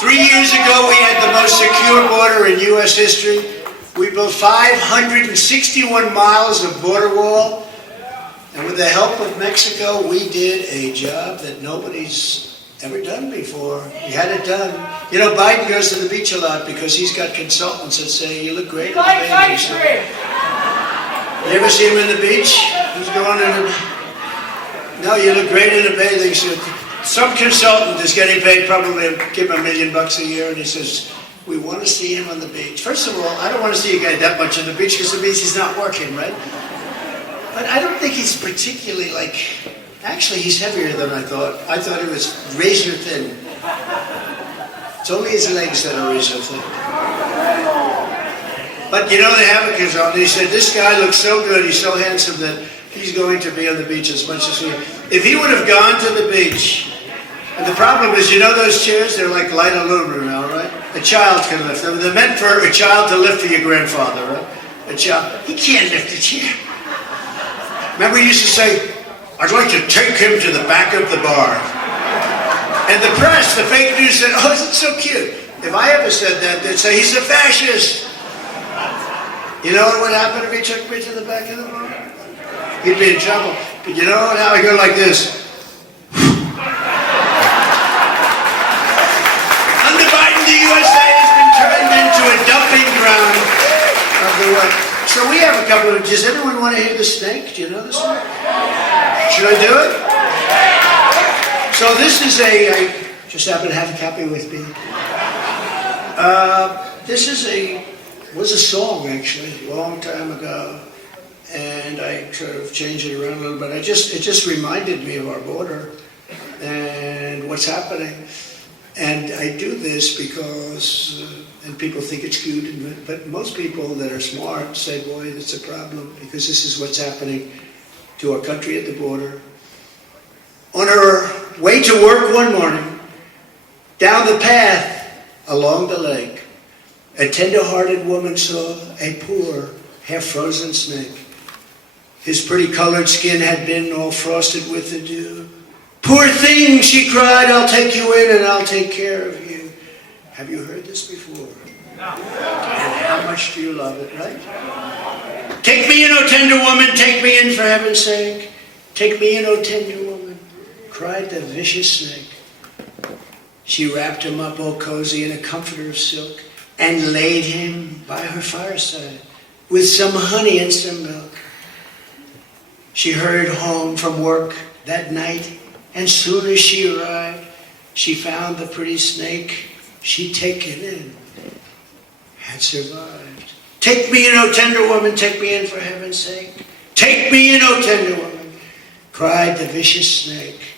3 years ago, we had the most secure border in U.S. history. We built 561 miles of border wall. And with the help of Mexico, we did a job that nobody's ever done before. We had it done. You know, Biden goes to the beach a lot because he's got consultants that say, you look great in the beach. You ever see him in the beach? He's going in the... No, you look great in a bathing suit. Some consultant is getting paid probably, give him $1 million a year, and he says, we want to see him on the beach. First of all, I don't want to see a guy that much on the beach because it means he's not working, right? But I don't think he's particularly actually he's heavier than I thought. I thought he was razor thin. It's only his legs that are razor thin. But you know, they have a consultant. He said, this guy looks so good, he's so handsome that he's going to be on the beach as much as we. If he would have gone to the beach, and the problem is, you know those chairs, they're like light aluminum now, right? A child can lift them. They're meant for a child to lift for your grandfather, right? A child, he can't lift a chair. Remember, he used to say, I'd like to take him to the back of the bar. And the press, the fake news said, oh, isn't it so cute? If I ever said that, they'd say, he's a fascist. You know what would happen if he took me to the back of the bar? He'd be in trouble. But you know how I go like this. Under Biden, the USA has been turned into a dumping ground of the world. So we have a couple of, does anyone want to hear the snake? Do you know the snake? Should I do it? So this is I just happen to have a copy with me. This is was a song actually, a long time ago. And I sort of changed it around a little bit. It just reminded me of our border and what's happening. And I do this because, and people think it's cute, but most people that are smart say, boy, it's a problem because this is what's happening to our country at the border. On her way to work one morning, down the path along the lake, a tender-hearted woman saw a poor, half-frozen snake. His pretty colored skin had been all frosted with the dew. Poor thing, she cried, I'll take you in and I'll take care of you. Have you heard this before? No. And how much do you love it, right? Take me in, O tender woman, take me in for heaven's sake. Take me in, O tender woman, cried the vicious snake. She wrapped him up all cozy in a comforter of silk and laid him by her fireside with some honey and some milk. She hurried home from work that night, and soon as she arrived, she found the pretty snake she'd taken in had survived. Take me in, O tender woman, take me in for heaven's sake. Take me in, O tender woman, cried the vicious snake.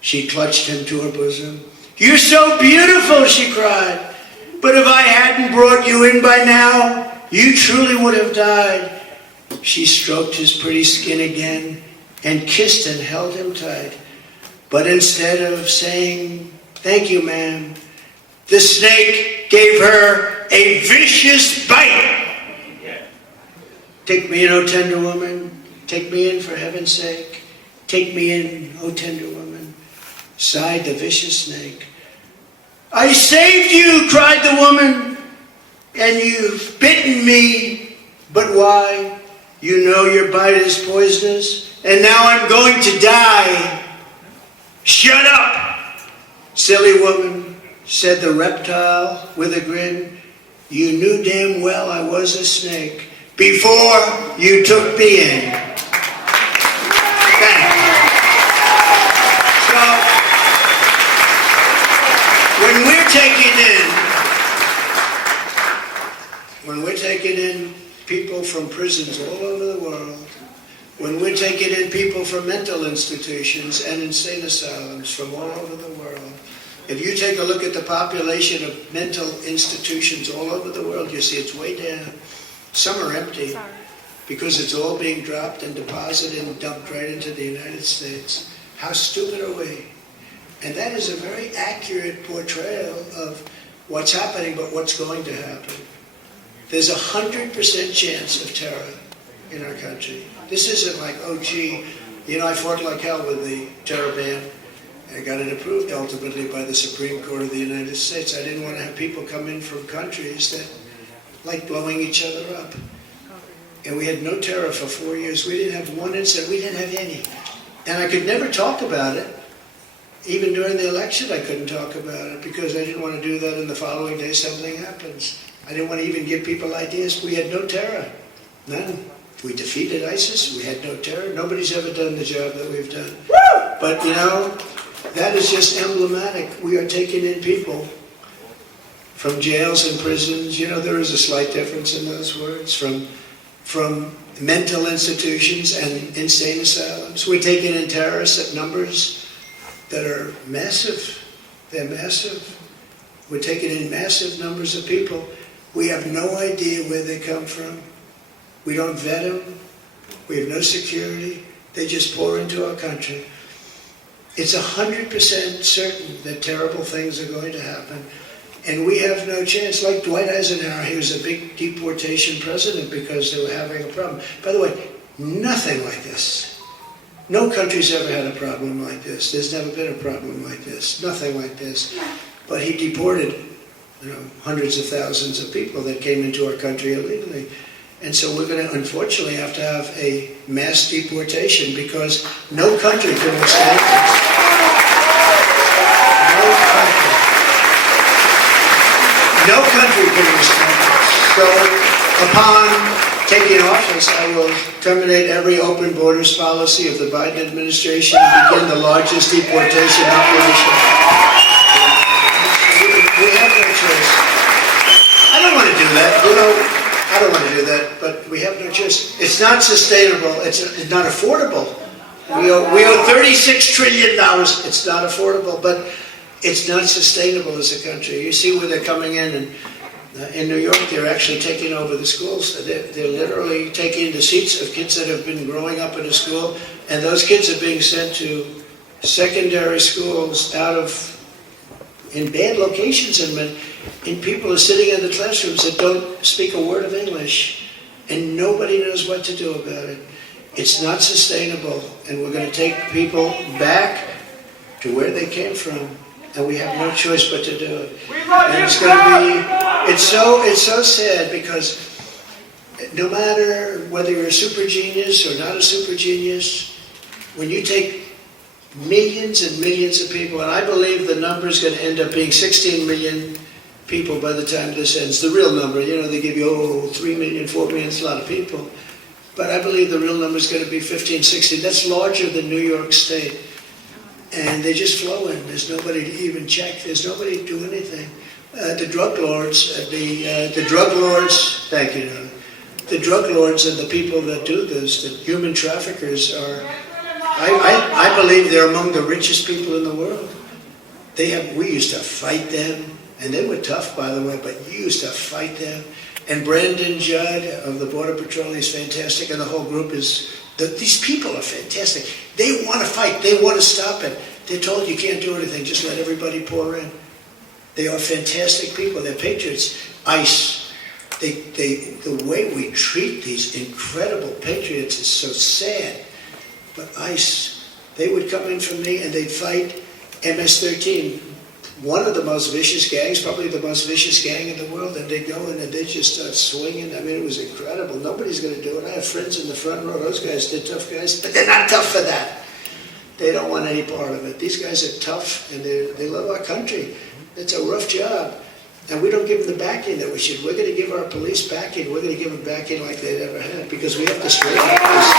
She clutched him to her bosom. You're so beautiful, she cried, but if I hadn't brought you in by now, you truly would have died. She stroked his pretty skin again and kissed and held him tight. But instead of saying, thank you, ma'am, the snake gave her a vicious bite. Take me in, O tender woman. Take me in for heaven's sake. Take me in, O tender woman, sighed the vicious snake. I saved you, cried the woman, and you've bitten me. But why? You know your bite is poisonous, and now I'm going to die. Shut up, silly woman, said the reptile with a grin. You knew damn well I was a snake before you took me in. Thanks. So, when we're taking in people from prisons all over the world, when we're taking in people from mental institutions and insane asylums from all over the world, if you take a look at the population of mental institutions all over the world, you see it's way down. Some are empty because it's all being dropped and deposited and dumped right into the United States. How stupid are we? And that is a very accurate portrayal of what's happening, but what's going to happen. There's 100% chance of terror in our country. This isn't like, oh gee, you know, I fought like hell with the terror band. I got it approved ultimately by the Supreme Court of the United States. I didn't want to have people come in from countries that like blowing each other up. And we had no terror for 4 years. We didn't have one incident. We didn't have any. And I could never talk about it. Even during the election, I couldn't talk about it because I didn't want to do that and the following day something happens. I didn't want to even give people ideas. We had no terror. None. We defeated ISIS. We had no terror. Nobody's ever done the job that we've done. But, you know, that is just emblematic. We are taking in people from jails and prisons. You know, there is a slight difference in those words. From mental institutions and insane asylums. We're taking in terrorists at numbers that are massive. They're massive. We're taking in massive numbers of people. We have no idea where they come from. We don't vet them. We have no security. They just pour into our country. It's 100% certain that terrible things are going to happen. And we have no chance. Like Dwight Eisenhower, he was a big deportation president because they were having a problem. By the way, nothing like this. No country's ever had a problem like this. There's never been a problem like this. Nothing like this. But he deported, you know, hundreds of thousands of people that came into our country illegally. And so we're going to, unfortunately, have to have a mass deportation because no country can withstand this. No country can withstand this. So, upon taking office, I will terminate every open borders policy of the Biden administration and begin the largest deportation operation. We have no choice. I don't want to do that, you know. I don't want to do that, but we have no choice. It's not sustainable. It's not affordable. We owe $36 trillion. It's not affordable, but it's not sustainable as a country. You see where they're coming in, and in New York, they're actually taking over the schools. They're literally taking the seats of kids that have been growing up in a school, and those kids are being sent to secondary schools in bad locations, and people are sitting in the classrooms that don't speak a word of English, and nobody knows what to do about it. It's not sustainable, and we're going to take people back to where they came from, and we have no choice but to do it. And it's going to be, it's so sad because no matter whether you're a super genius or not a super genius, when you take millions and millions of people, and I believe the number is going to end up being 16 million people by the time this ends. The real number, you know, they give you, 3 million, 4 million, it's a lot of people. But I believe the real number is going to be 15, 16. That's larger than New York State. And they just flow in. There's nobody to even check. There's nobody to do anything. The drug lords, the drug lords, thank you, Noah. The drug lords and the people that do this, the human traffickers are, I believe they're among the richest people in the world. We used to fight them, and they were tough, by the way, but you used to fight them. And Brandon Judd of the Border Patrol is fantastic, and the whole group these people are fantastic. They want to fight. They want to stop it. They're told you can't do anything. Just let everybody pour in. They are fantastic people. They're patriots. ICE. The way we treat these incredible patriots is so sad. But ICE, they would come in from me and they'd fight MS-13, one of the most vicious gangs, probably the most vicious gang in the world, and they'd go in and they'd just start swinging. I mean, it was incredible. Nobody's going to do it. I have friends in the front row. Those guys, they're tough guys, but they're not tough for that. They don't want any part of it. These guys are tough, and they love our country. It's a rough job, and we don't give them the backing that we should. We're going to give our police backing. We're going to give them backing like they've ever had, because we have to straighten up this.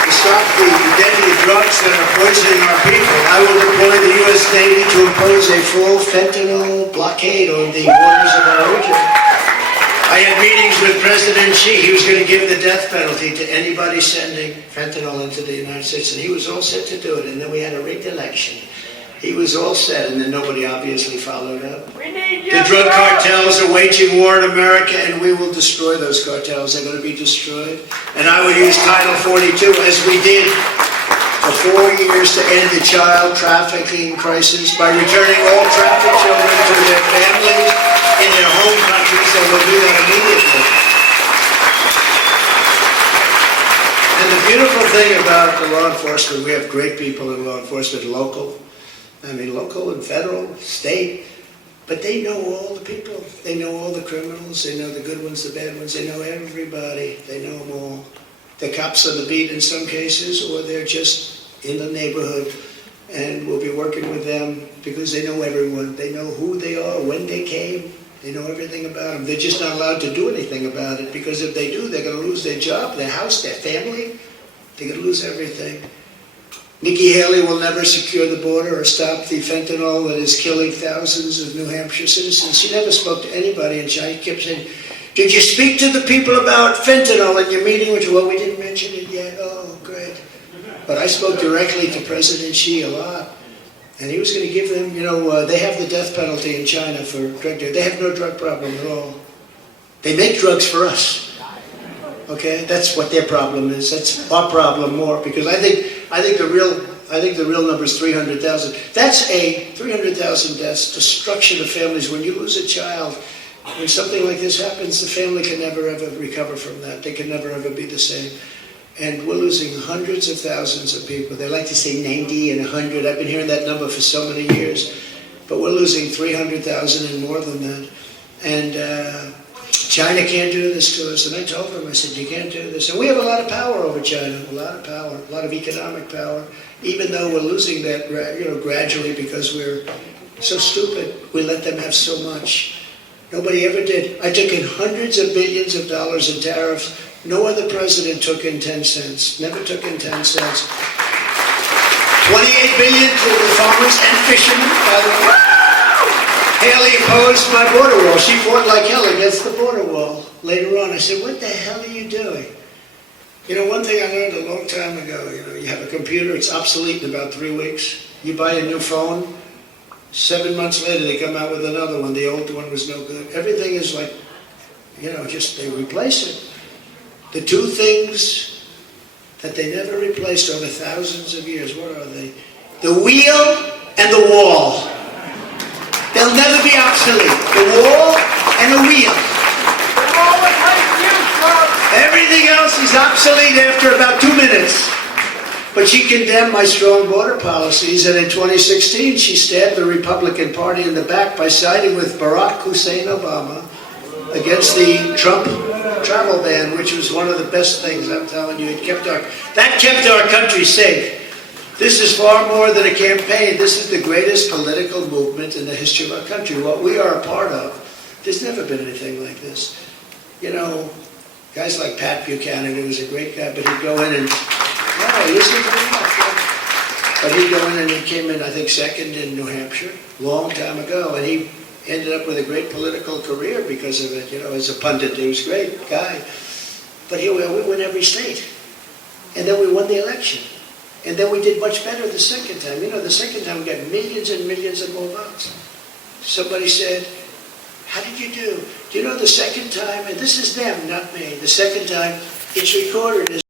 To stop the deadly drugs that are poisoning our people, I will deploy the U.S. Navy to impose a full fentanyl blockade on the waters of our region. I had meetings with President Xi. He was going to give the death penalty to anybody sending fentanyl into the United States, and he was all set to do it. And then we had a rigged election. He was all set, and then nobody obviously followed up. The drug cartels are waging war in America, and we will destroy those cartels. They're going to be destroyed. And I will use Title 42, as we did for 4 years, to end the child trafficking crisis by returning all trafficked children to their families in their home countries, and we'll do that immediately. And the beautiful thing about the law enforcement, we have great people in law enforcement, local and federal, state, but they know all the people. They know all the criminals. They know the good ones, the bad ones. They know everybody. They know them all. The cops on the beat in some cases, or they're just in the neighborhood, and we'll be working with them because they know everyone. They know who they are, when they came. They know everything about them. They're just not allowed to do anything about it, because if they do, they're going to lose their job, their house, their family. They're going to lose everything. Nikki Haley will never secure the border or stop the fentanyl that is killing thousands of New Hampshire citizens. She never spoke to anybody in China. She kept saying, did you speak to the people about fentanyl in your meeting? Well, we didn't mention it yet. Oh, great. But I spoke directly to President Xi a lot. And he was going to give them, they have the death penalty in China for drug dealers. They have no drug problem at all. They make drugs for us. Okay, that's what their problem is. That's our problem more, because I think the real number is 300,000. That's a 300,000 deaths, destruction of families. When you lose a child, when something like this happens, the family can never ever recover from that. They can never ever be the same. And we're losing hundreds of thousands of people. They like to say 90 and 100. I've been hearing that number for so many years. But we're losing 300,000 and more than that. And China can't do this to us. And I told them, I said, you can't do this. And we have a lot of power over China, a lot of power, a lot of economic power, even though we're losing that gradually because we're so stupid. We let them have so much. Nobody ever did. I took in hundreds of billions of dollars in tariffs. No other president took in 10 cents. Never took in 10 cents. 28 billion to the farmers and fishermen, by the way. Haley opposed my border wall. She fought like hell against the border wall. Later on, I said, what the hell are you doing? One thing I learned a long time ago, you have a computer, it's obsolete in about 3 weeks. You buy a new phone, 7 months later they come out with another one. The old one was no good. Everything is like, just they replace it. The two things that they never replaced over thousands of years, what are they? The wheel and the wall. They'll never be obsolete. The wall and the wheel. Everything else is obsolete after about 2 minutes. But she condemned my strong border policies, and in 2016 she stabbed the Republican Party in the back by siding with Barack Hussein Obama against the Trump travel ban, which was one of the best things, I'm telling you. That kept our country safe. This is far more than a campaign. This is the greatest political movement in the history of our country. What we are a part of, there's never been anything like this. Guys like Pat Buchanan, who was a great guy, but he'd go in and, he wasn't very much. But he'd go in and he came in, I think, second in New Hampshire, long time ago, and he ended up with a great political career because of it, as a pundit. He was a great guy. But here we are, we win every state. And then we won the election. And then we did much better the second time. The second time we got millions and millions of more votes. Somebody said, how did you do? Do you know the second time, and this is them, not me, the second time, it's recorded as